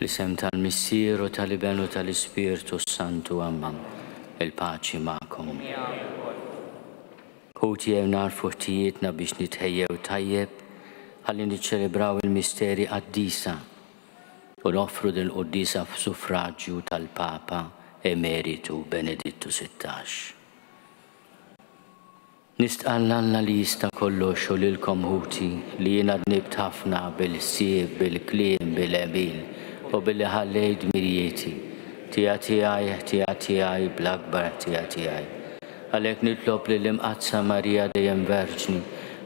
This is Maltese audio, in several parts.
L-isem tal-Missieru tal-Ibenu tal-Ispiritu Santu Amen. Il-paċi ma'kom. Ħuti jew narfu ħtijietna biex nitħejjew tajjeb ħalli niċċelebraw il-misteri qaddisa u noffru dil-Quddisa f'suffraġġju tal-Papa Emeritu Benedittu 16. Nistqallanna li jista' kollox u lilkom ħuti li jiena dnibt ħafna bil-sieb, bil-kliem, bil-qbil u billi ħallejt mirjieti tiegħi bl-akbar tiegħi. Għalhekk nitlob lill-imqazza Marija dejjem Verġni,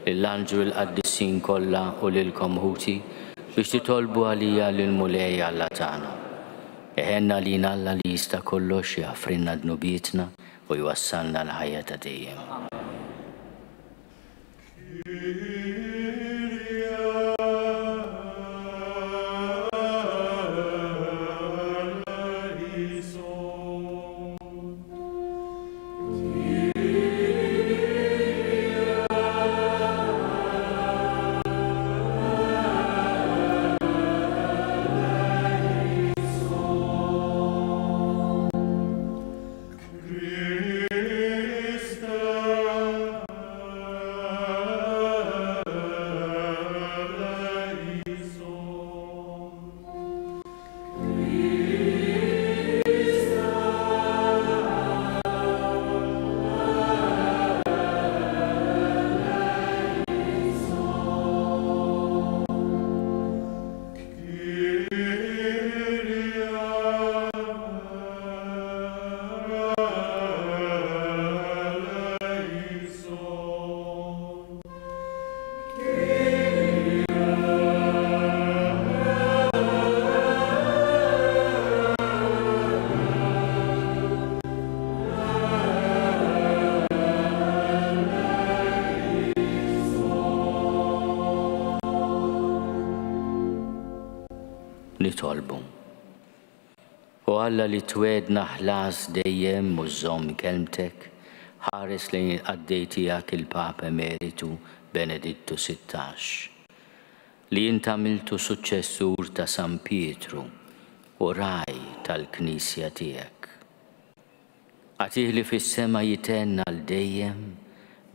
lill-anġlu l-qaddissin kollha u lilkom ħuti biex titolbu għalija lill-Mulej Alla tagħna. Eħenna lina Alla li jista' kollox jaffrinna dnubietna u jwassalna l-ħajja ta' dejjem. Nitolbu. U Alla li twedna ħlas dejjem u żomm kelmtek, ħares lejn il-qaddej tiegħek il-Papa Emeritu Benedittu 16, li inta għamiltu suċċessur ta' San Pietru u raj tal-Knisja tiegħek. Għatih li fis-sema jitenna l-dejjem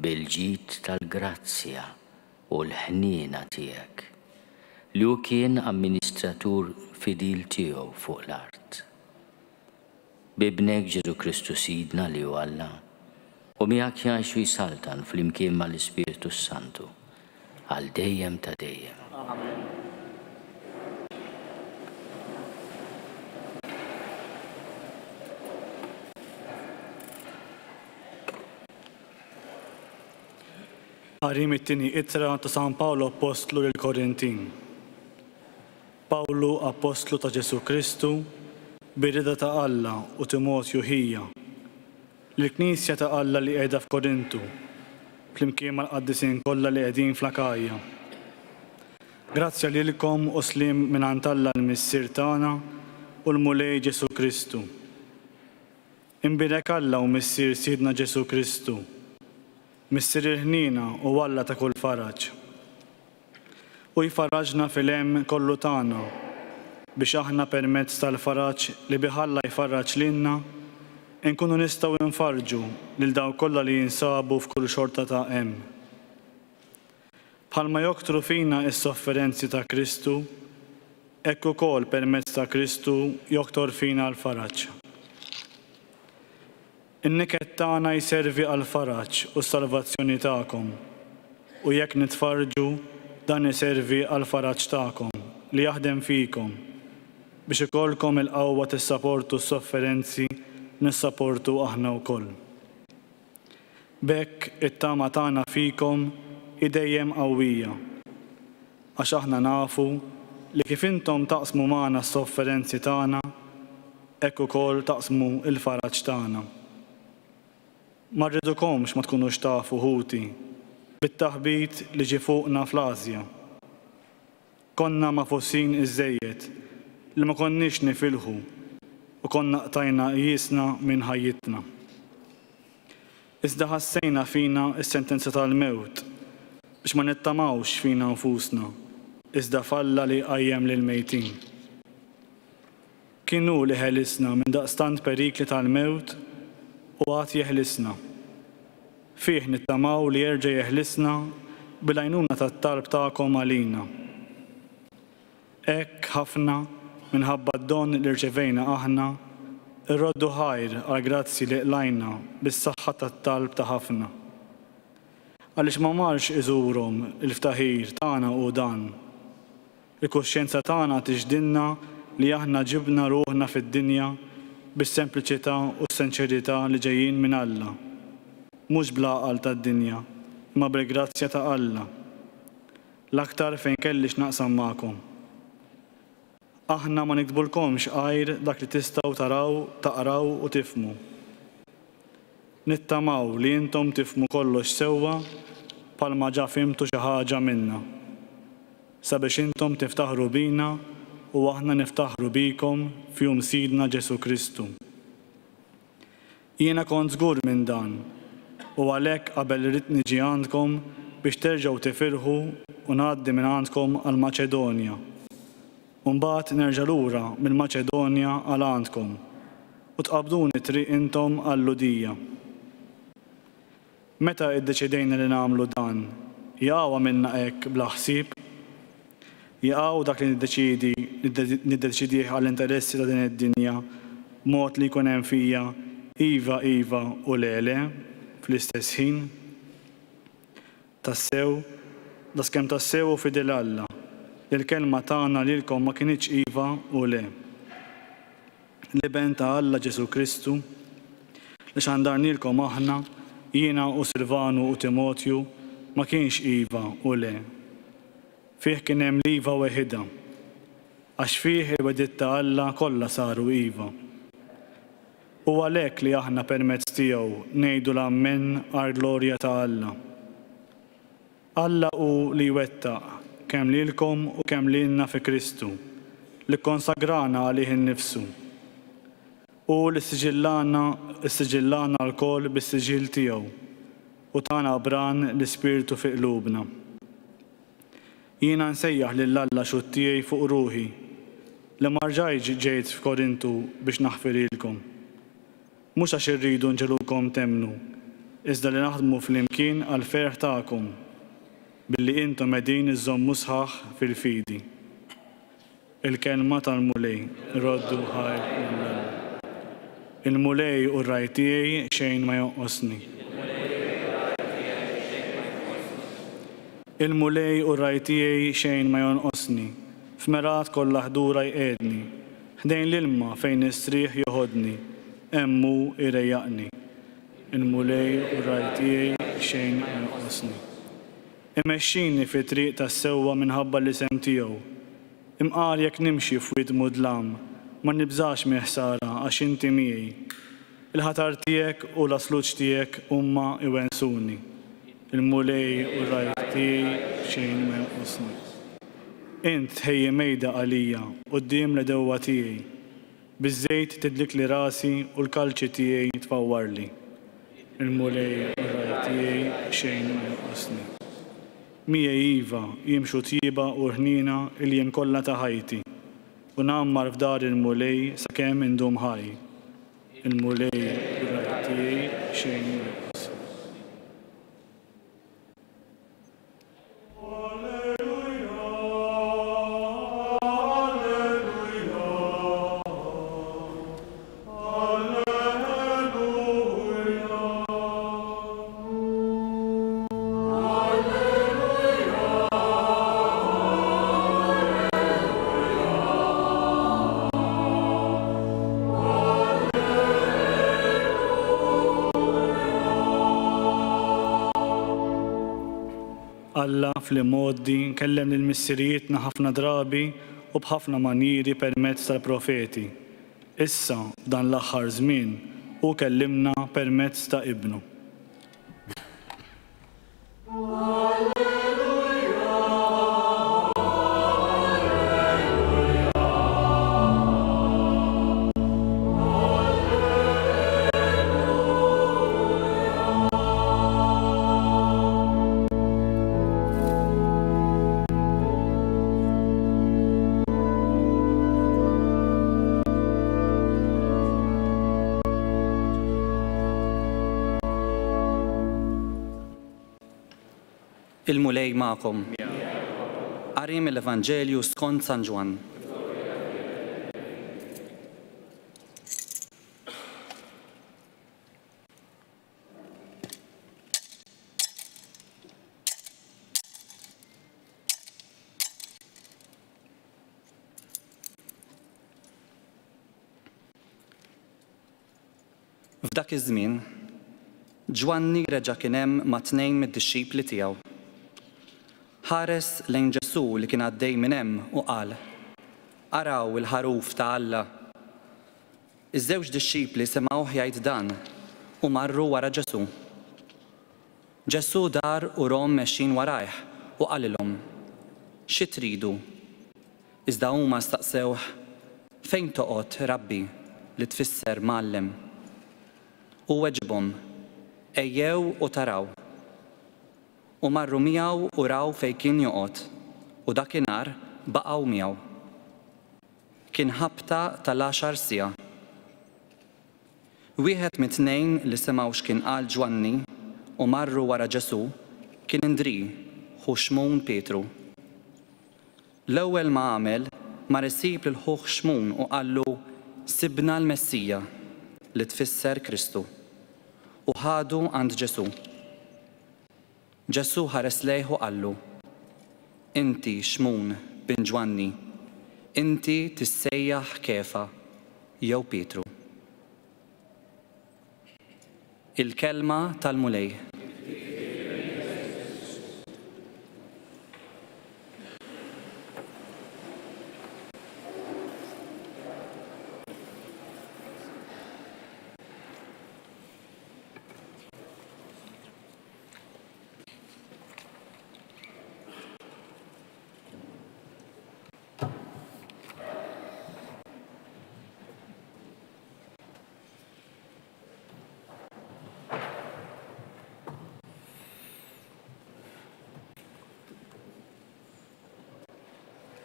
bil-ġid tal-grazzja u l-ħniena tiegħek, li hu kien amministratur fidil tiegħu fuq l-art. Bibnek Ġesu Kristu Sidna li hu Alla, u miegħek jgħixu jsaltan flimkien mal-Ispiritu Santu għal dejjem ta' dejjem. Qarim it-tieni ittra ta' San Pawlo Apostlu lil Korintin. Pawlu Apostlu ta' Ġesu Kristu birida ta' Alla u Timotju ħija l-Knisja ta' Alla li qiegħda f'Korintu flimkien mal-qaddisin kollha li qegħdin fl-Akajja. Grazzja lilkom u slim mingħand Alla l-Missier tagħna u l-Mulej Ġesu Kristu. Inbidek Alla u Missier Sidna Ġesu Kristu, Missier il-ħnina u Alla ta' kull faraġ. U jfaraġna fil-hemm kollu tagħna biex aħna permezz tal-faraġ li biħalla jfarraġ lilna nkunu nistgħu nfarġu lil dawk kollha li jinsabu f'kull xorta ta' hemm. Bħalma joktru fina s-sofferenzi ta' Kristu, hekk ukoll permezz ta' Kristu joktor fina l-faraġ. In-niket tagħna jservi għall-faraġ u s-salvazzjoni tagħkom, u jekk nitfarġu dan iservi għall-faraġ tagħkom li jaħdem fikom biex ikollkom il-qawwa tissapportu s-sofferenzi nissapportu aħna wkoll. B'hekk it-tama tagħna fikom dejjem qawwija, għax aħna nafu li kif intom taqsmu magħna s-sofferenzi tagħna, hekk ukoll taqsmu l-faraġ tagħna. Ma rridukomx ma tkunux tafu ħuti bit-taħbit li ġie fuqna fl-Asja. Konna mafussin iż-żejjed li ma konniex nifilħu u konna qtajna qisna minn ħajjitna. Iżda ħassejna fina s-sentenza tal-mewt biex ma nittamawx fina nfusna, iżda falla li qajjem lil mejtin. kienu li ħelisna minn daqstant perikli tal-mewt u għad jeħlisna. Fih nittamaw li jerġa' jeħlisna bil-għajnuna tat-talb tagħkom għalina. Hekk ħafna minħabba d-don li rċevejna aħna, irroddu ħajr għal grazzi li qlajna bis-saħħa tat-talb ta' ħafna. Għaliex ma marx iżurhom il-ftaħir tagħna u dan. Il-kuxjenza tagħna tixdinna li aħna ġibna ruħna fid-dinja bis-sempliċità u s-sinċerità li ġejjin minn Alla. Mhux bl-għaqal tad-dinja, ma bil-grazzja ta' Alla. L-aktar fejn kellix naqsam magħkom. Aħna ma nikdbulkomx għajr dak li tistgħu taqraw u tifhmu. Nittamaw li intom tifhmu kollox sewwa bħalma ġa fhimtu xi ħaġa minna. Sabiex intom tiftaħru bina u aħna niftaħru bikom f'jum Sidna Ġesu Kristu. Jiena kont żgur minn dan u għalhekk qabel rid niġi għandkom biex terġgħu tifirħu u ngħaddi minn għandkom għal Maċedonja. U mbagħad nerġa' lura mill-Maċedonja għal għandkom u tqabduni triq intom għal Ludija. Meta iddeċidejna li nagħmlu dan, jaqgħu minna hekk bla ħsieb? Jaqgħu dak li niddeċidih għall-interessi ta' din id-dinja mod li jkun hemm fija iva u lele fl-istess ħin? Tassew, daskemm tassew u fidel Alla. Il-kelma tagħna lilkom ma kinitx iva u le. L-iben ta' Alla Ġesu Kristu li xandarnilkom aħna, jiena u Silvanu u Timotju, ma kienx iva u le. Fih kien hemm l-iva weħida, għax fih il-wedit ta' Alla kollha saru iva. U għalhekk li aħna permezz tiegħu ngħidu l-ammen għall glorja ta' Alla. Alla hu li wettaq kemm lilkom u kemm lilna fi Kristu, li konsagrana għalih innifsu. U li siġillana l-kol bis-siġil tiegħu u tagħna bran l-Ispirtu fi qlubna. Jiena nsejjaħ lil Alla xut tiegħi fuq ruħi li ma rġajtx ġejt f'Korintu biex naħfirilkom. Mhux għax irridu nġelulkom temnu, iżda li naħdmu flimkien għal ferħ tagħkom billi intom qegħdin iżommu sħaħ fil-fidi. Il-kelma tal-mulej, roddu ħajr l-Alla. Il-mulej u r-rajt tiegħi xejn ma jonqosni. Il-mulej u r-rajt tiegħi xejn ma jonqosni. F'merat kollha ħdura jqiegħdni. Ħdejn l-ilma fejn istrieħ joħodni, hemmu irejjaqni. Il-mulej u r-rajt tiegħi xejn ma jonqosni. Imexxini fi triq tas-sewwa minħabba l-isem tiegħu. Imqar jekk nimxi f'wied mudlam, ma nibżax miħsara għax inti miegħi. Il-ħatar tiegħek u l-asluġġ tiegħek huma iwensuni. Il-mulej u r-rajt tiegħi xejn ma jonqosni. Int ħejji mejda għalija quddiem l-dewwa tiegħi. Biż-żejt tidlik li rasi u l-kalċi tiegħi tfawwarli. Il-mulej u r-rajt tiegħi xejn ma jonqosni. Mija iva jimxu tjiba u ħnina il-jiem kollha ta' ħajti u nammar f'dar il-mulej sakemm indum ħaj. Il-mulej r-rajt tiegħi xejn ma jonqosni. Alla fl-modi nkellem lill-missirietna ħafna drabi u b'ħafna manieri permezz tal-profeti. Issa dan l-aħħar żmien u kellimna permezz ta' Ibnu. Il-mulej ma'kom. Qari mill-Evanġelju skont San Ġwan. F'dak iż-żmien, Ġwanni reġa' kien hemm ma' 2 mid-dixxipli tiegħu. Ħares lejn Ġesu li kien għaddej minn hemm u qal: Araw il-ħaruf ta' Alla. Iż-żewġ dixxipli semgħuh jgħid dan u marru wara Ġesu. Ġesu dar u rom mexxin warajh u qalilhom: Xi tridu? Iżda huma staqsewh: Fejn toqgħod, Rabbi, li tfisser Mgħallem? U weġibhom: Ejjew u taraw. U marru miegħu u raw fejn kien joqgħod, u dakinhar baqgħu miegħu. Kien ħabta tal-10 siegħa. Wieħed mit-2 li semgħu x'kien qal Ġwanni u marru wara Ġesu kien Indri ħu xmun Pietru. L-ewwel ma għamel mar isib lil ħuh xmun u qallu: Sibna l-Messija li tfisser Kristu. U ħadu għand Ġesu. Ġesu ħares lejh u qallu: Inti xmun bin Ġwanni, inti tissejjaħ Kefa jew Pietru. Il-kelma tal-mulej.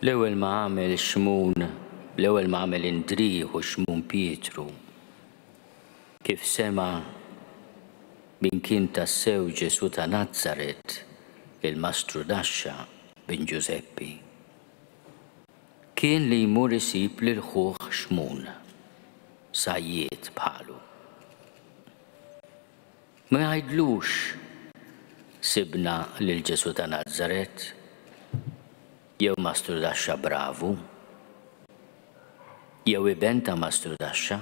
L-ewwel ma għamel Indri u xmun Pietru. Kif sema min kien tassew Ġesu ta' Nazzaret, il-Mastru Daxxa bin Giuseppi. Kien li jmur isib lil ħuh xmun, sajjiet bħalu. Ma jgħidlux: Sibna lil Ġesu ta' Nazzaret, jew Mastru Daxxa bravu, jew iben ta' Mastru Daxxa.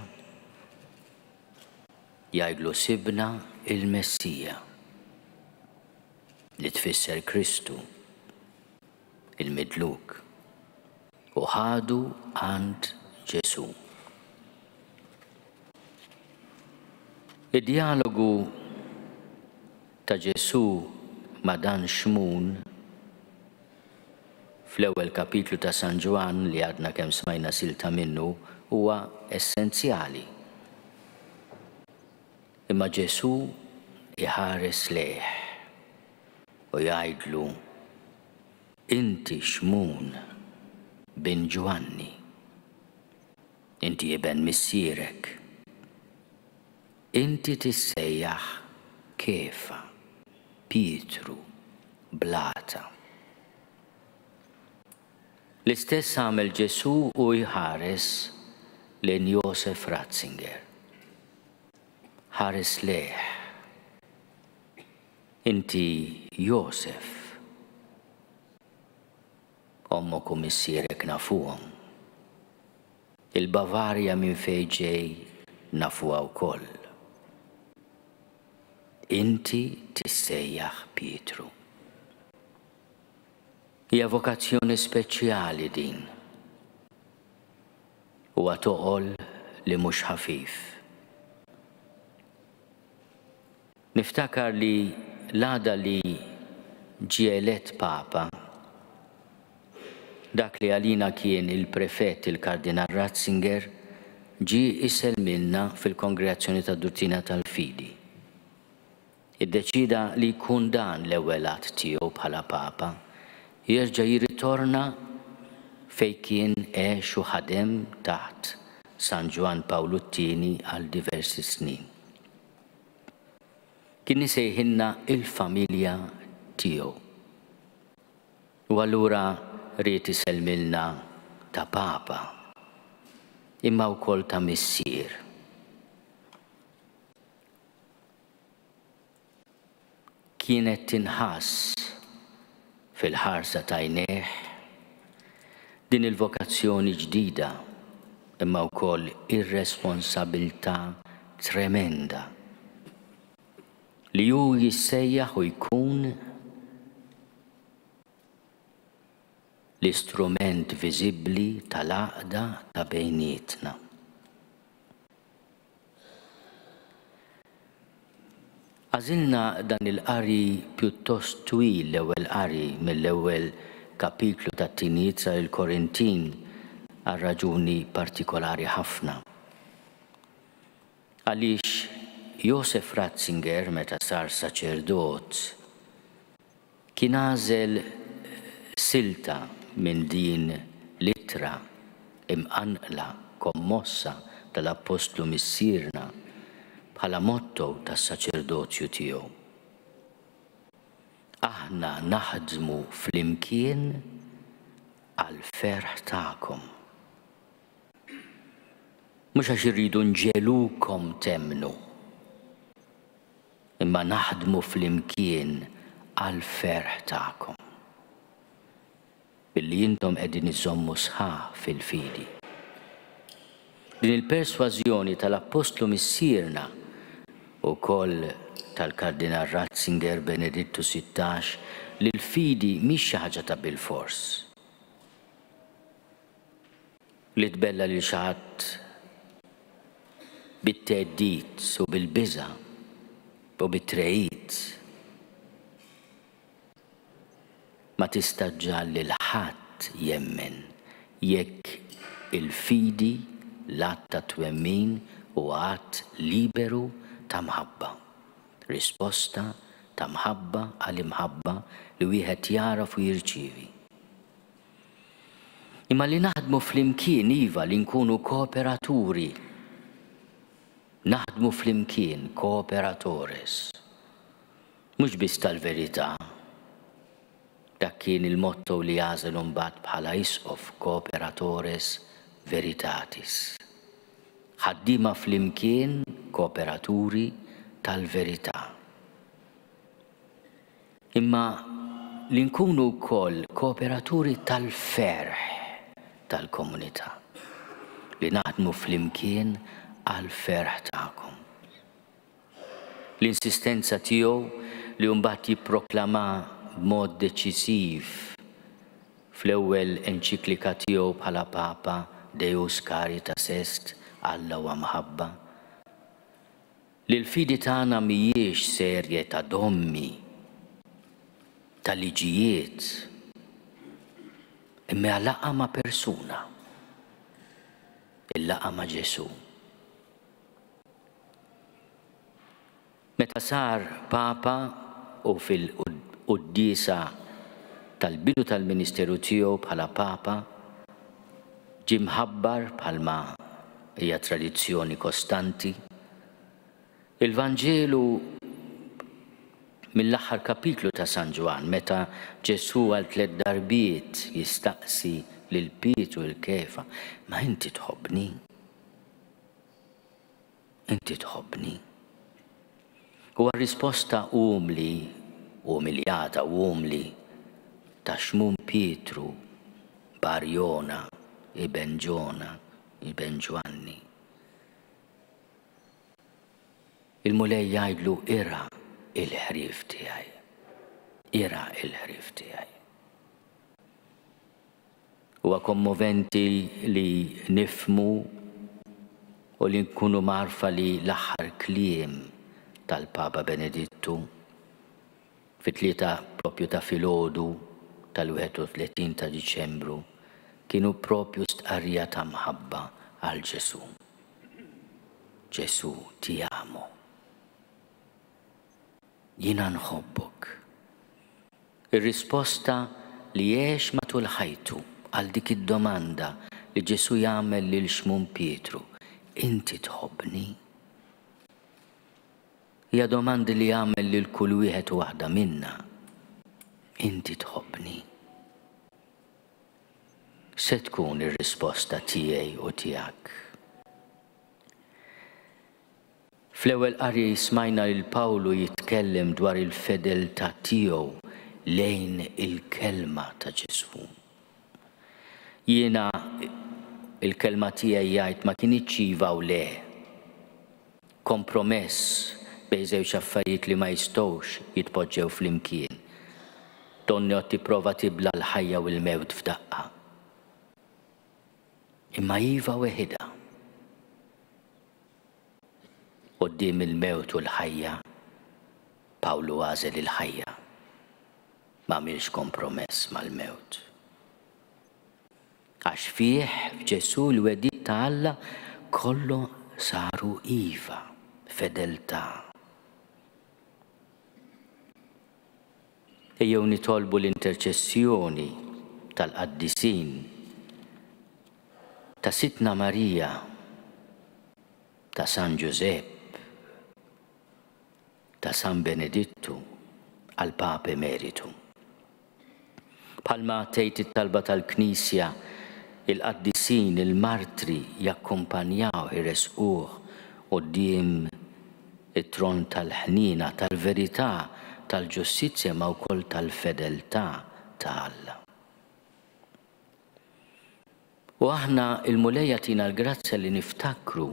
Jgħidlu: Sibna il-Messija li tfisser Kristu, il-Midluk, u ħadu għand Ġesu. Id-dialogu ta' Ġesu ma' dan xmun fl-ewwel kapitlu ta' San Ġwan li għadna kemm smajna silta minnu huwa essenzjali. Imma Ġesu iħares lejh u jgħidlu: Inti xmun bin Ġwanni, inti iben missierek, inti tissejjaħ Kefa, Pietru, Blata. L-istess għamel Ġesu u jħares lejn Josef Ratzinger. Ħares lejh: Inti Josef, ommok u missierek nafuhom. Il-Bavarja minn fejn ġej nafuha wkoll. Inti tissejjaħ Pietru. Hija vokazzjoni speċjali din. Huwa toqol li mhux ħafif. Niftakar li l-għada li ġie elett Papa, dak li għalina kien il-prefett il-Kardinal Ratzinger, ġie isel minna fil-Kongregazzjoni tad-Dottrina tal-Fidi. Iddeċida li jkun dan l-ewwel att tiegħu bħala Papa, jerġa' jirritorna fejn kien għex u ħadem taħt San Ġwan Pawlu II għal diversi snin. Kien isejħilna il-familja tiegħu, U allura rrid isellmilna ta' Papa, imma wkoll ta' missier. Kienet tinħass fil-ħarsa ta' jnejh din il-vokazzjoni ġdida, imma wkoll ir-responsabilità tremenda li hu jissejjaħ u jkun l-istrument viżibbli tal-għaqda ta' bejnietna. Għażilna dan il-qari pjuttost twil, l-ewwel qari mill-ewwel kapitlu tat-Tinizza il-Korintin għal raġuni partikolari ħafna. Għaliex Joseph Ratzinger meta sar saċerdot kien għażel silta minn din littra imqanqla kommossa tal-Apostlu missierna bħala motto tas-saċerdozju tiegħu. Aħna naħdmu flimkien għal ferħ tagħkom. Mhux għax irridu nġelukom temnu, imma naħdmu flimkien għal ferħ tagħkom. Billi intom qegħdin iżommu sħaħ fil-fidi. Din il-persważjoni tal-Apostlu missierna ukoll tal-Kardinal Ratzinger Benedittu 16 li l-fidi mhix xi ħaġa ta' bilfors. Li tbella lil xi ħadd bit-theddid u bil-biża' u bit-trejid. Ma tistaġġal lil ħadd jemmen jekk il-fidi l-att ta' twemmin u att liberu ta' mħabba. Risposta ta' mħabba għal imħabba li wieħed jaraf u jirċievi. Imma li naħdmu flimkien iva li nkunu kooperaturi. Naħdmu flimkien kooperatores. Mhux biss tal-verità. Dak kien il-motto li għażel imbagħad bħala Isqof Cooperatores Veritatis. Ħaddiema flimkien kooperaturi tal-verità. Imma li nkunu wkoll kooperaturi tal-ferħ tal-komunità. Li naħdmu flimkien għal ferħ tagħkom. L-insistenza tiegħu li mbagħad jipproklama b'mod deċisiv fl-ewwel enċiklika tiegħu bħala Papa Deus Caritas Est, Alla huwa mħabba. Li l-fidi tagħna mhijiex serje ta' dommi, ta' liġijiet, imma laqgħa ma' persuna, il-laqgħa ma' Ġesu. Meta sar Papa u fil-qudiesa tal-bidu tal-Ministeru tiegħu bħala Papa, ġie mħabbar bħalma hija tradizzjoni kostanti. Il-Vanġelu mill-aħħar kapitlu ta' San Ġwan, meta Ġesu għal 3 darbiet jistaqsi lil Pietru il-Kefa, ma inti tħobbni? Inti tħobbni? Huwa risposta umiljata u umli ta' xmum Pietru, Barjona, Iben Ġona, Iben Ġwanni. Il-mulej jgħidlu ira il-ħrief tiegħi. Ira il-ħrief tiegħi. Huwa kommoventi li nifmu u li nkunu marfa li l-aħħar kliem tal-Papa Benedittu fit-3 propju ta' filgħodu tal-31 ta' Diċembru kienu propju stqarrija ta' mħabba għal Ġesu. Ġesu, ti amo. Jiena nħobbok. Ir-risposta li jgħix matul ħajtu għal dik id-domanda li Ġesu jagħmel lil xmum Pietru, inti tħobbni? Hija domandi li jagħmel lil kull wieħed u waħda minna. Inti tħobbni? se tkun ir-risposta tiegħi u tiegħek? Fl-ewwel qari smajna lil Pawlu jitkellem dwar il-fedeltà tiegħu lejn il-kelma ta' Ġesu. Jiena il-kelma tiegħi jgħid ma kienx iva u le. Kompromess bejn żewġ affarijiet li ma jistgħux jitpoġġew flimkien. Donni qed tipprova tibla l-ħajja u l-mewt f'daqqa. Imma iva weħida. Quddiem il-mewt u l-ħajja, Pawlu għażel il-ħajja. Ma għamilx kompromess mal-mewt. Għax fih f'Ġesu l-wedid ta' Alla kollu saru iva, fedeltà. Ejjew nitolbu l-interċessjoni tal-qaddisin ta' Sitna Marija, ta' San Giuseppe, ta' San Benedittu għal Papa Emeritu. Bħalma tgħid it-talba tal-Knisja, il-qaddisin, il-martri jakkumpanjaw iresquh quddiem it-tron tal-ħnina, tal-verità, tal-ġustizzja ma wkoll tal-fedeltà ta' Alla. U aħna il-mulejja tina l-grazzja li niftakru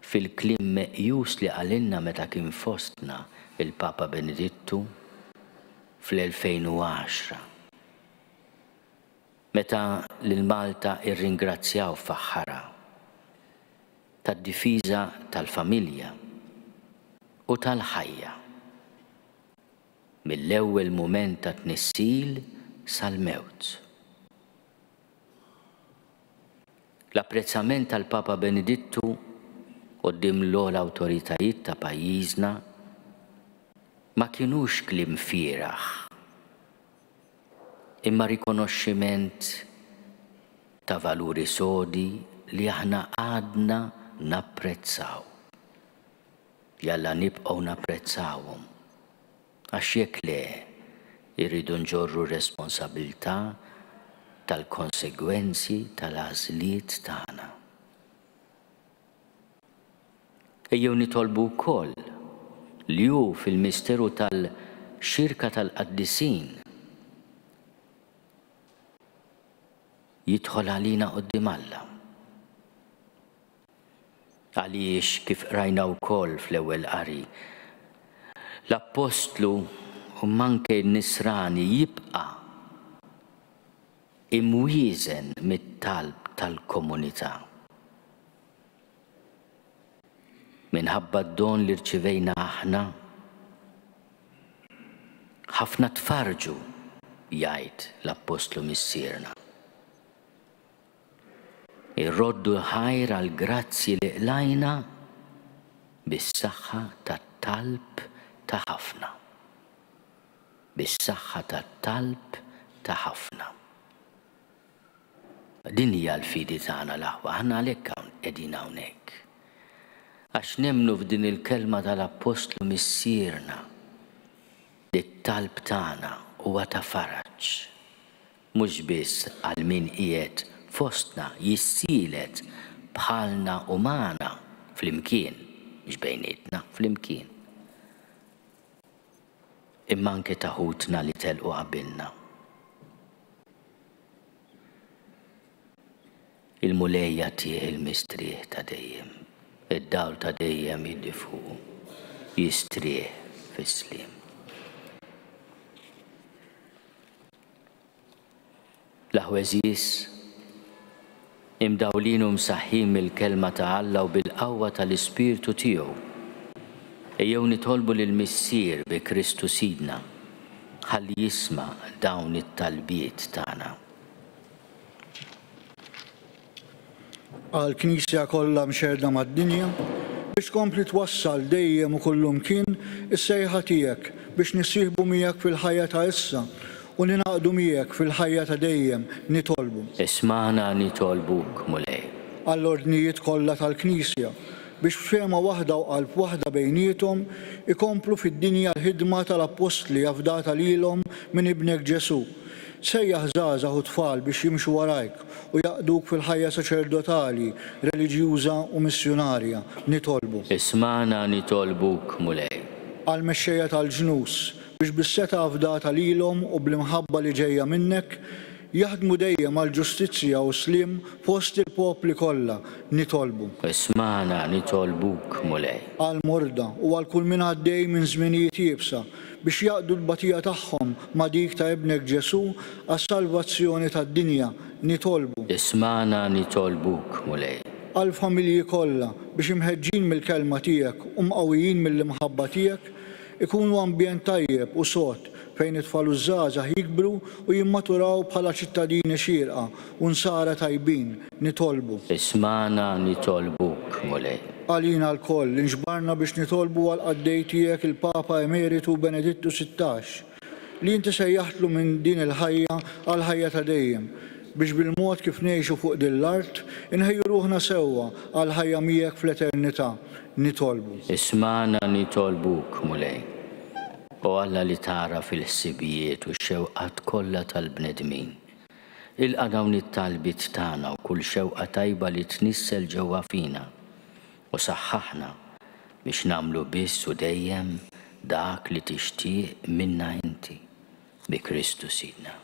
fil-kliem meqjus li qalilna meta kien fostna il-Papa Benedittu fl-2010. Meta lil Malta irringrazzjaw f'aħħara tad-difiża tal-familja u tal-ħajja mill-ewwel mument ta' tnissil sal-mewt. L-apprezzament tal-Papa Benedittu quddiem l-ogħla awtoritajiet ta' pajjiżna ma kienux kliem fieraħ, imma rikonoxximent ta' valuri sodi li aħna għadna napprezzaw. Jalla nibqgħu napprezzawhom, għax jekk le irridu nġorru responsabbiltà tal-konsegwenzi tal-għażliet tagħna. Ejjew nitolbu wkoll li hu fil-misteru tal-xirka tal-qaddisin jidħol għalina quddiem Alla. Għaliex kif rajna wkoll fl-ewwel qari, l-Apostlu u manke n-nisrani jibqa' imwieżen mit-talb tal-komunità. Minħabba d-don li rċivejna aħna, ħafna tfarġu, jgħid l-Apostlu missierna. Irroddu ħajr għal grazzi li qlajna bis-saħħa tat-talb ta' ħafna. Bis-saħħa tat-talb ta' ħafna. Din hija l-fidi tagħna l-aħwa, aħna għalhekk qegħdin hawnhekk. Għax nemmnu f'din il-kelma tal-Apostlu missierna li t-talb tagħna huwa ta' faraġġ. Mhux biss għal min qiegħed fostna jissielet bħalna umana flimkien, mhux bejnietna flimkien. Imma anke taħutna li telqu qabilna. Il-mulejja tiegħi il-mistrieħ ta' dejjem. Id-dawl ta' dejjem jiddi fuq, jistrieħ fis-sliem. L-aħweżies imdawlin u msaħħin mill-kelma ta' Alla u bil-qawwa tal-Ispirtu tiegħu. Ejjew nitolbu lill-Missier bi Kristu Sidna ħalli jisma' dawn it-talbiet tagħna. Għal-Knisja kollha mxerda mad-dinja biex kompli twassal dejjem u kullum kien is-sejħa tiegħek biex nissieħbu miegħek fil-ħajja ta' issa u ninaqdu miegħek fil-ħajja ta' dejjem nitolbu. Isma'na nitolbuk, mulej. Għall-ordnijiet kollha tal-Knisja biex f'fehma waħda u qalb waħda bejniethom ikomplu fid-dinja l-ħidma tal-Apostli affdata lilhom minn ibnek Ġesu Sejjaħ żgħażagħ u tfal biex jimxu warajk u jaqduk fil-ħajja saċerdotali, reliġjuża u missjonarja nitolbu. Ismana nitolbuk mulej. Għal mexxejja tal-ġnus biex bis-seta fdata lilhom u bl-imħabba li ġejja minnek jaħdmu dejjem għal ġustizzja u slim fost il-popli kollha nitolbu. Ismana nitolbuk mulej. Għal morda u għal kull min għaddej minn żminijiet jiebsa biex jaqdu l-batija tagħhom ma' dik ta' ibnek Ġesu għas-salvazzjoni tad-dinja nitolbu. Ismana nitolbuk mulej. Għal familji kollha biex imħeġġin mill-kelma tiegħek u mqawwijin mill-imħabba tiegħek ikunu ambjent tajjeb u sod fejn it-tfal u żgħażagħ jikbru u jimmaturaw bħala ċittadini xierqa u nsara tajbin nitolbu. Ismana nitolbuk mulej. Għalina l-koll inġbarna biex nitolbu għal qaddej tiegħek il-Papa Emeritu Benedittu 16 li inti sejjaħtlu minn din il-ħajja għal ħajja ta' dejjem biex bil-mod kif ngħixu fuq din l-art inħejju ruħna sewwa għal ħajja miegħek fl-eternità nitolbu. Ismana nitolbuk mulej. U Alla li tara fil-ħsibijiet u x-xewqat kollha tal-bnedmin. Ilqa' dawn it-talbit tagħna u kull xewqa tajba li tnissel ġewwa fina u saħħaħna biex nagħmlu biss u dejjem dak li tixtieq minna inti bi Kristu Sidna.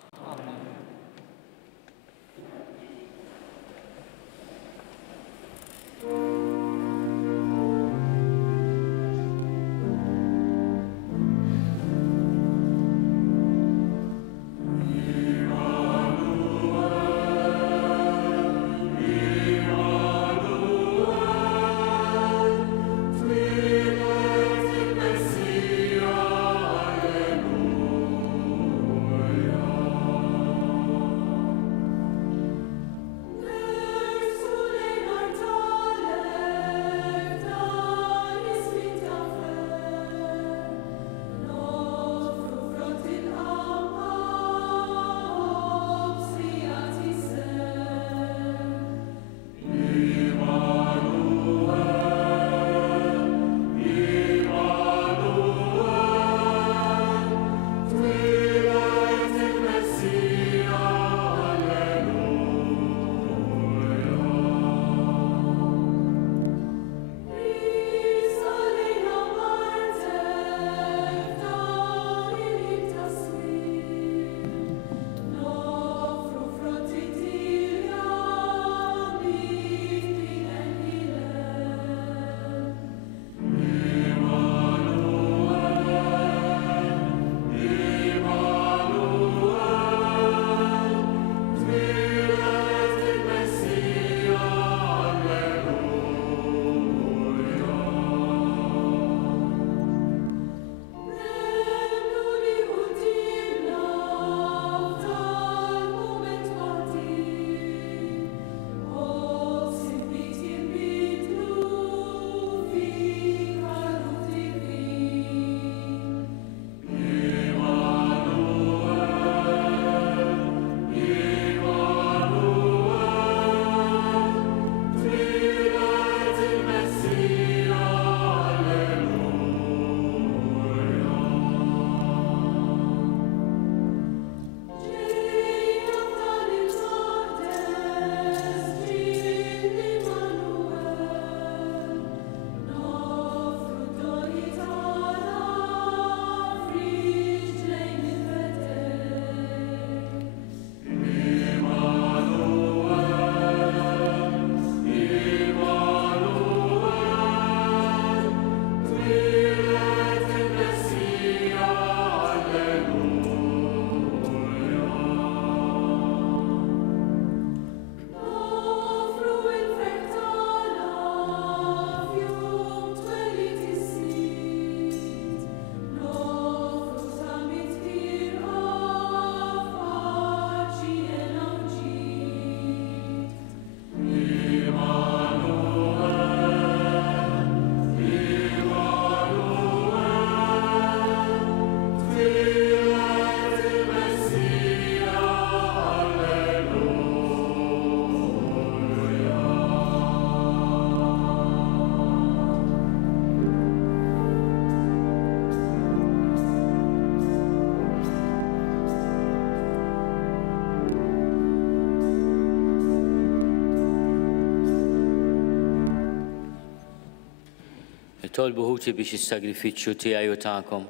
Nitolbu ħuti biex is-sagrifiċċju tiegħi u tagħkom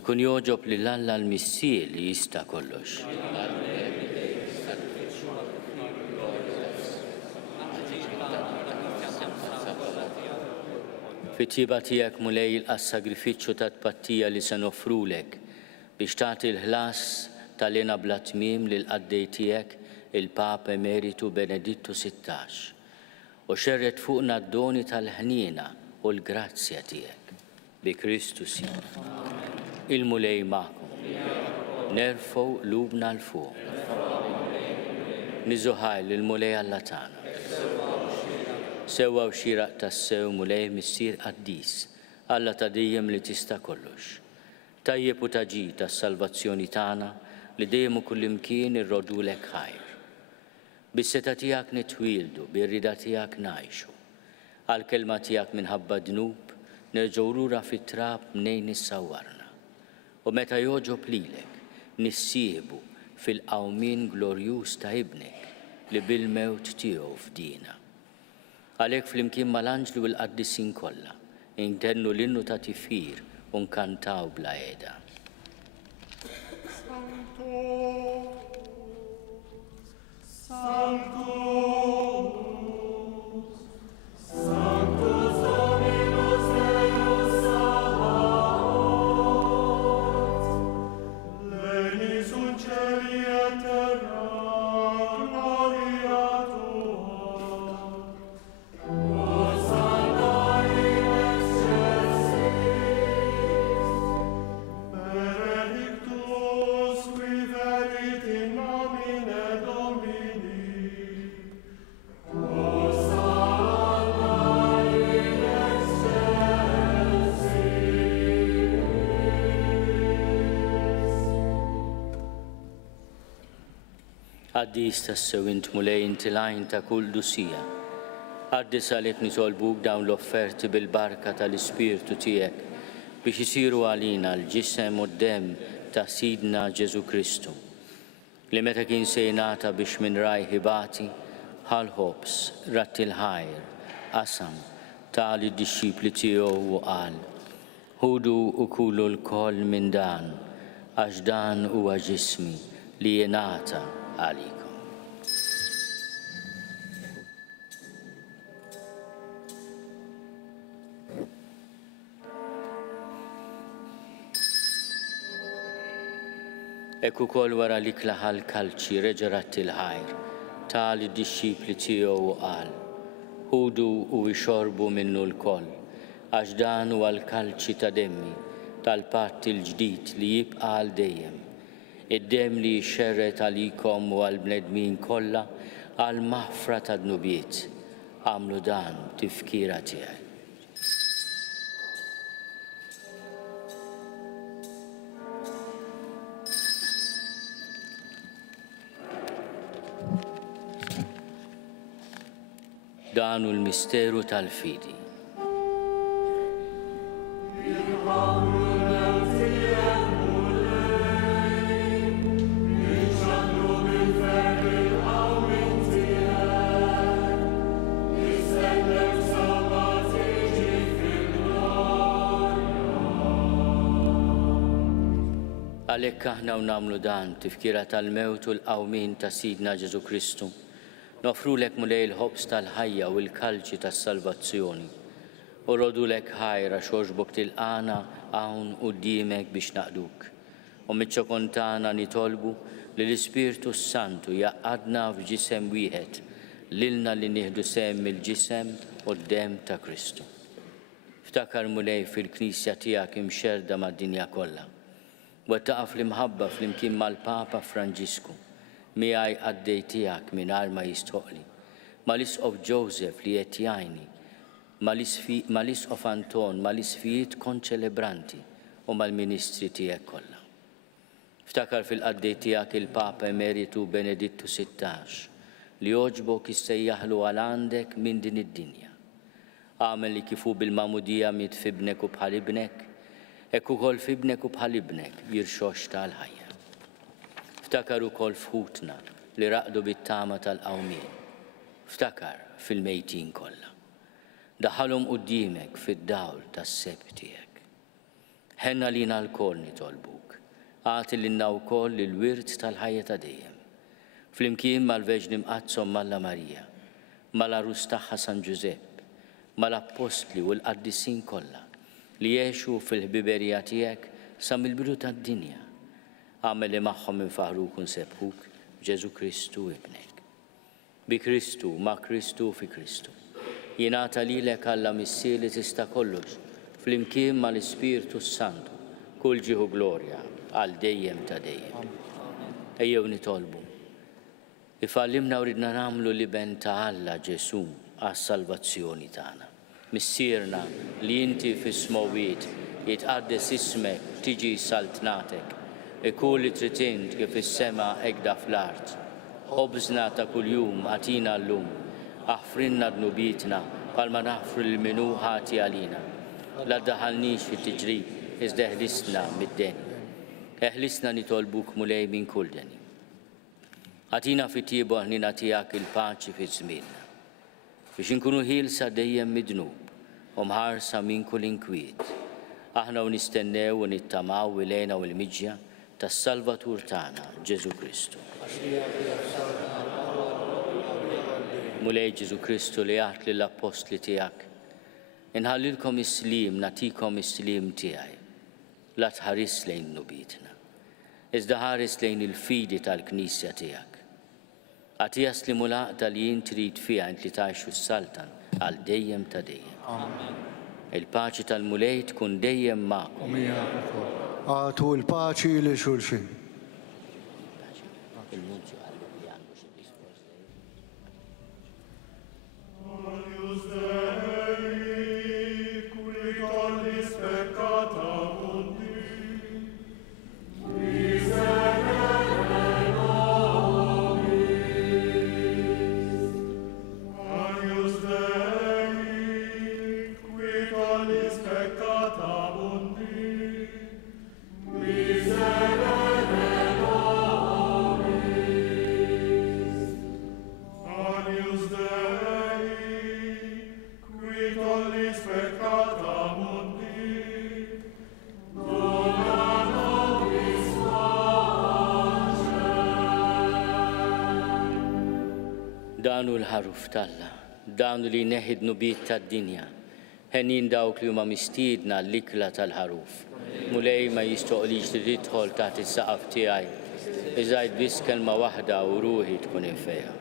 ikun joġob lil Alla l-Missier li jista' kollox. Fit-tjiba tiegħek mulej għas-sagrifiċċju ta' tpattija li se nofrulek biex tagħti l-ħlas tal-għena bla tmiem lil qaddej tiegħek il-Papa Emeritu Benedittu 16 u xerret fuqna d-doni tal-ħniena u l-grazzja tiegħek bi Kristu Sinu. Il-mulej magħkom. Nerfgħu lubna l fuq. Niżuħajl il-mulej Alla tagħna. Sewwa u xieraq tas-sew mulej missier qaddis Alla ta' dejjem li tista' kollox. Tajjeb u taġi tas-salvazzjoni tagħna li dejjem u kullimkien irrodulek ħajr. Bis-seta tiegħek nitwieldu, bir-rida tiegħek ngħixu. Għall-kelma tiegħek minħabba dnub nerġgħu lura fit-trab mnejn issawwarna. U meta joġob lilek nissieħbu fil-qawmien glorjuż ta' ibnek li bil-mewt tiegħu fdina. Għalhekk flimkien mal-anġlu u l-qaddisin kollha intennu l-innu ta' tifir u nkantaw bla qiegħda. Għaddis tas-sew int mulej intilajn ta' kull dusija. Għaddis għalhekk nitolbuk dawn l-offerti bil-barka tal-Ispirtu tiegħek biex isiru għalina l-ġisem u d-demm ta' Sidna Ġesu Kristu li meta kien se jingħata biex minn raj ħibati ħal-ħobs ratti l-ħajr qasam ta' lid-dixxipli tiegħu u qal: ħudu u kulu l-koll minn dan għax dan huwa ġismi li jingħata għalikom. Ekku kol wara li klaħal kalċi reġerat il-ħajr tal id-dixxipli tiegħu u qal: ħudu u jxorbu minnu l-koll għax dan huwa l-kalċi ta' demmi tal-patt il-ġdid li jibqa' għal dejjem. Id-demm li jxerret għalikom u għal-bnedmin kollha għal maħfra ta' dnubiet. Għamlu dan tifkira tiegħi. Dan hu l-misteru tal-fidi. Għalhekk aħna u nagħmlu dan tifkira tal-mewt u l-qawmien ta' Sidna Ġesu Kristu. Nofrulek mulej il-ħobs tal-ħajja u l-kalċi tas-salvazzjoni. U rodulek ħajra xogħġbok tilqana hawn quddiemek biex naqduk. U miċ-ċokontana nitolbu li l-Ispirtu Santu jaqadna f'ġisem wieħed lilna li nieħdu sehem mill-ġisem u d-demm ta' Kristu. Ftakar mulej fil-Knisja tiegħek imxerda mad-dinja kollha. Wettaqa fl-imħabba fl-imkien mal-Papa Franġisku, miegħi qaddej tiegħek mingħajr ma jistoqli, mal-Isqof Joseph li qed jgħinni, mal-Isqof Anton, mal-isfijiet konċelebranti u mal-ministri tiegħek kollha. Ftakar fil-qaddej tiegħek il-Papa Emeritu Benedittu 16 li jogħġbok jissejjaħlu għal għandek minn din id-dinja. Għamel li kifu bil-mamudija miet fibnek u bħal ibnek, ekku kol fibnek u bħal ibnek jirxox tal-ħajja. Ftakar ukoll fħutna li raqdu bit-tama tal-qawmien. Ftakar fil-mejtin kollha. daħalhom qudiemek fid-dawl tas-seb tiegħek. Ħenna lina l-kol nitolbuk, għati lilna wkoll il-wirt tal-ħajja ta' dejjem. Flimkien mal-Verġni Mqazzom Malla Marija, mal-Arus tagħha San Ġusepp, mal-Apostli u l-Qaddisin kollha li jgħixu fil-ħbiberija tiegħek sa mill-bidu tad-dinja. Għamel li magħhom infaħruk u nsebħuk b'Ġesu Kristu ibnek. Bi Kristu, ma' Kristu fi Kristu. Jingħata lilek Alla Missir li tista' kollox flimkien mal-Ispirtu Santu, kull ġieħu glorja għal dejjem ta' dejjem. Ejjew nitolbu. Ifallimna u ridna nagħmlu liben ta' Alla Ġesu għas-salvazzjoni tagħna. Missierna li inti fis-smowiet jitqaddes ismek tiġi saltnatek, ikun li trid int kif is-sema hekk fl-art. Ħobżna ta' kuljum għatina llum, aħfrinna dnubietna bħalma naħfru l-minu ħati għalina. La ddaħħalniex fit-tiġrib, iżda eħlisna mid-deni. Eħlisna nitolbuk mulej minn kull deni. Għatina fit-tiebu ħnina tiegħek il-paċi fiż-żmienna, biex inkunu ħielsa dejjem mid-dnub u mħarsa minn kull inkwiet. Aħna u nistennew u nittamaw ilejna u l-miġja tas-Salvatur tagħna Ġesu Kristu. Mulej Ġesu Kristu li għat lill-Apostli tiegħek, inħallilkom is-slim, nagħtikom is-slim tiegħi. La tħares lejn nubietna, iżda ħares lejn il-fidi tal-Knisja tiegħek. Għatija slimu laqta li jien trid fiha int li tgħixu s-saltan għal dejjem ta' dejjem. Il-paċi tal-mulej tkun dejjem magħkom. Għatu il-paċi li xulxin. Danu l-ħaruf talla, danu li neħid nubiet tad-dinja, ħennin dawk li huma mistiedna l-ikla tal-ħaruf. Mulej ma jistoqlix li tidħol taħt is-saqaf tiegħi, iżgħid biss kelma waħda u ruħi tkun infejha.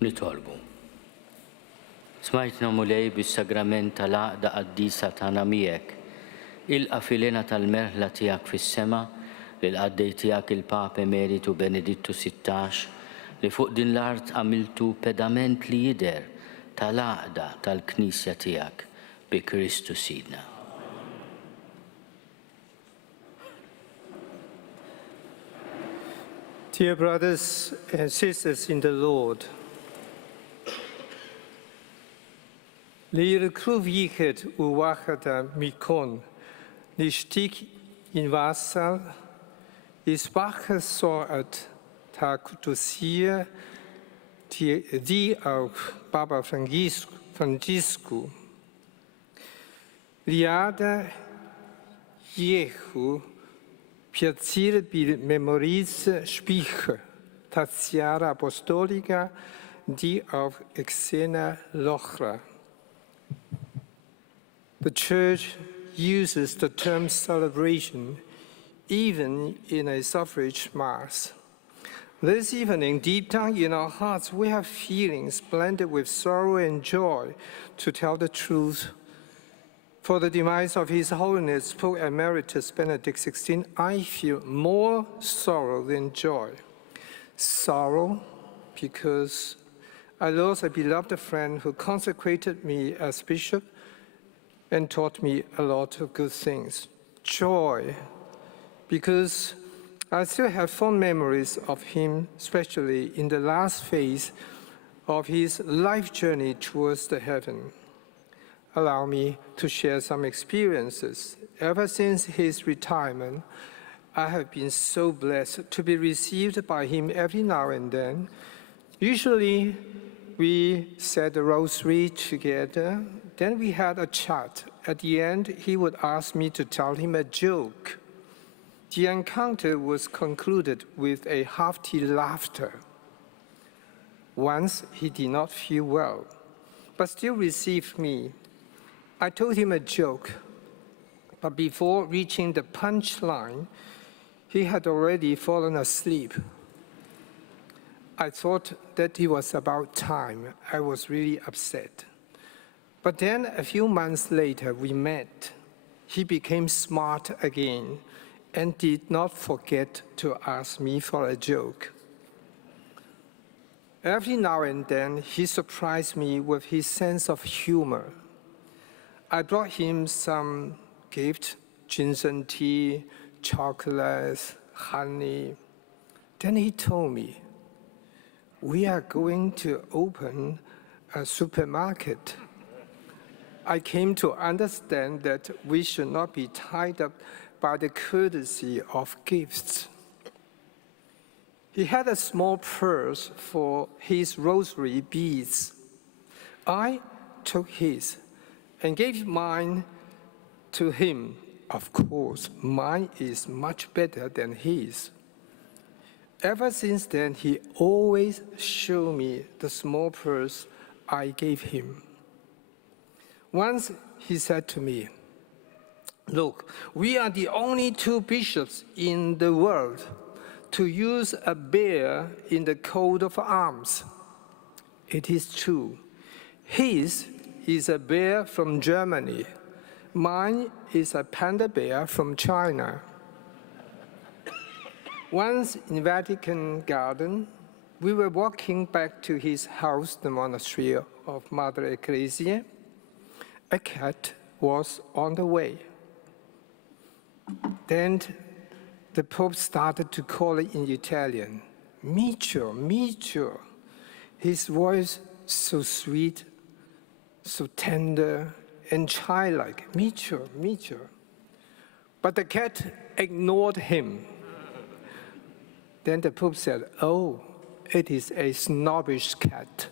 nitolbu. Smajtna mulej bis-sagrament tal-għaqda qaddisa tagħna miegħek. Ilqa' filina tal-merħla tiegħek fis-sema lil qaddej tiegħek il-Papa Emeritu Benedittu 16 li fuq din l-art għamiltu pedament li jidher tal-għaqda tal-Knisja tiegħek bi Kristu Sidna. Dear brothers and sisters in the Lord, Leer kruvjichet u wachata mikon, nishtik in wasal, is wache soat ta kutusia die auch Papa Francisco. Liada Jehu piacere bil memoris spiche, taziara apostolica die auf Exena Lochra. The Church uses the term celebration even in a suffrage Mass. This evening, deep down in our hearts, we have feelings blended with sorrow and joy to tell the truth. For the demise of His Holiness Pope Emeritus Benedict XVI, I feel more sorrow than joy. Sorrow because I lost a beloved friend who consecrated me as bishop and taught me a lot of good things. Joy because I still have fond memories of him, especially in the last phase of his life journey towards the heaven. Allow me to share some experiences. Ever since his retirement, I have been so blessed to be received by him every now and then. Usually, we said the rosary together, then we had a chat. At the end, he would ask me to tell him a joke. The encounter was concluded with a hearty laughter. Once, he did not feel well, but still received me. I told him a joke, but before reaching the punchline, he had already fallen asleep. I thought that it was about time. I was really upset. But then, a few months later, we met. He became smart again and did not forget to ask me for a joke. Every now and then, he surprised me with his sense of humor. I brought him some gift, ginseng tea, chocolates, honey. Then he told me, "We are going to open a supermarket." I came to understand that we should not be tied up by the courtesy of gifts. He had a small purse for his rosary beads. I took his and gave mine to him. Of course, mine is much better than his. Ever since then, he always showed me the small purse I gave him. Once he said to me, "Look, we are the only two bishops in the world to use a bear in the coat of arms." It is true. His is a bear from Germany. Mine is a panda bear from China. Once in Vatican Garden, we were walking back to his house, the monastery of Mother Ecclesia. A cat was on the way. Then the Pope started to call it in Italian, "Micio, Micio." His voice so sweet, so tender and childlike, "Micio, Micio." But the cat ignored him. Then the Pope said, "Oh, it is a snobbish cat."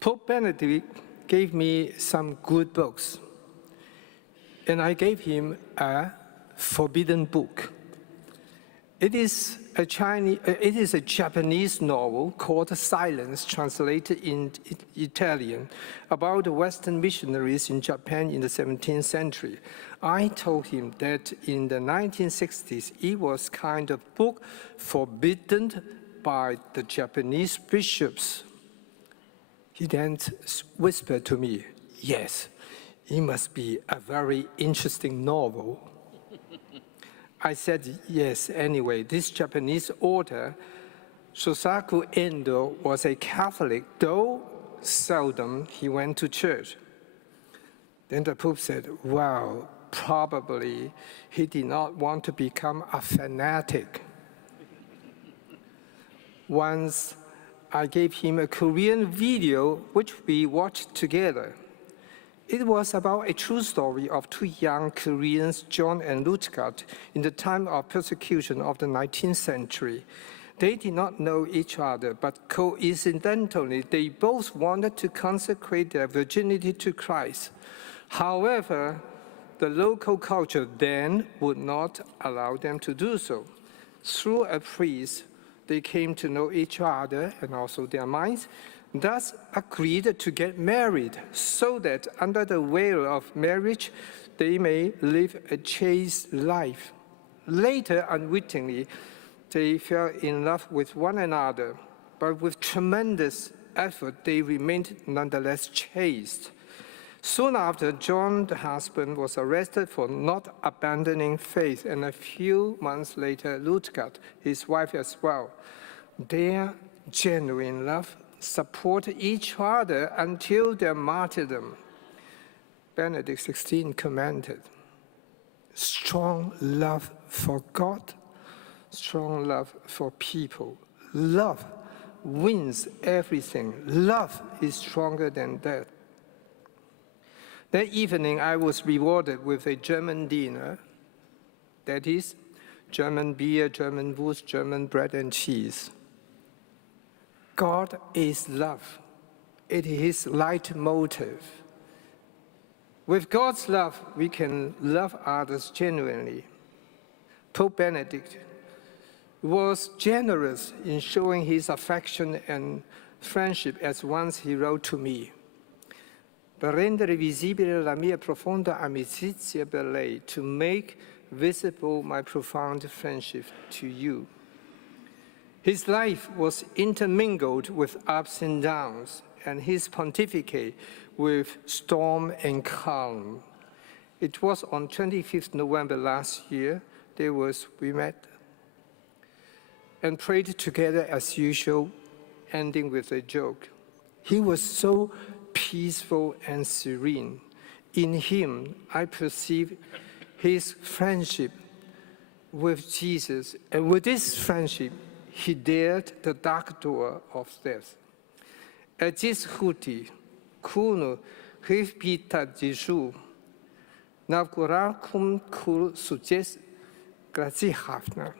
Pope Benedict gave me some good books, and I gave him a forbidden book. It is a Japanese novel called Silence, translated in Italian, about the Western missionaries in Japan in the 17th century. I told him that in the 1960s, it was kind of book forbidden by the Japanese bishops. He then whispered to me, "Yes, it must be a very interesting novel." I said, "Yes, anyway, this Japanese author, Shosaku Endo, was a Catholic, though seldom he went to church." Then the Pope said, "Well, probably he did not want to become a fanatic." Once, I gave him a Korean video which we watched together. It was about a true story of two young Koreans, John and Lutgard, in the time of persecution of the 19th century. They did not know each other, but coincidentally, they both wanted to consecrate their virginity to Christ. However, the local culture then would not allow them to do so. Through a priest, they came to know each other and also their minds, thus agreed to get married so that under the veil of marriage, they may live a chaste life. Later, unwittingly, they fell in love with one another, but with tremendous effort, they remained nonetheless chaste. Soon after, John, the husband, was arrested for not abandoning faith, and a few months later, Lutgard, his wife as well. Their genuine love supported each other until their martyrdom. Benedict XVI commented, "Strong love for God, strong love for people. Love wins everything. Love is stronger than death." That evening, I was rewarded with a German dinner. That is, German beer, German Wurst, German bread and cheese. God is love. It is his leitmotif. With God's love, we can love others genuinely. Pope Benedict was generous in showing his affection and friendship, as once he wrote to me, "Per rendere visibile la mia profonda amicizia per lei, to make visible my profound friendship to you." His life was intermingled with ups and downs, and his pontificate with storm and calm. It was on 25th November last year, we met and prayed together as usual, ending with a joke. He was so peaceful and serene. In him, I perceive his friendship with Jesus, and with this friendship, he dared the dark door of death. Agis huti, kuno hivpita Jesu, navguracum cur suces gratihavna.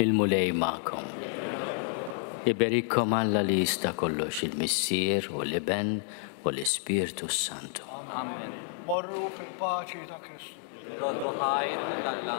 Il-mulej ma'kom. Iberikom Alla li jista' kollox, il-Missier u l-Iben u l-Ispirtu Santu. Amen. Morru fil-paċi ta' Kristu. Roddu ħajr mill-Alla.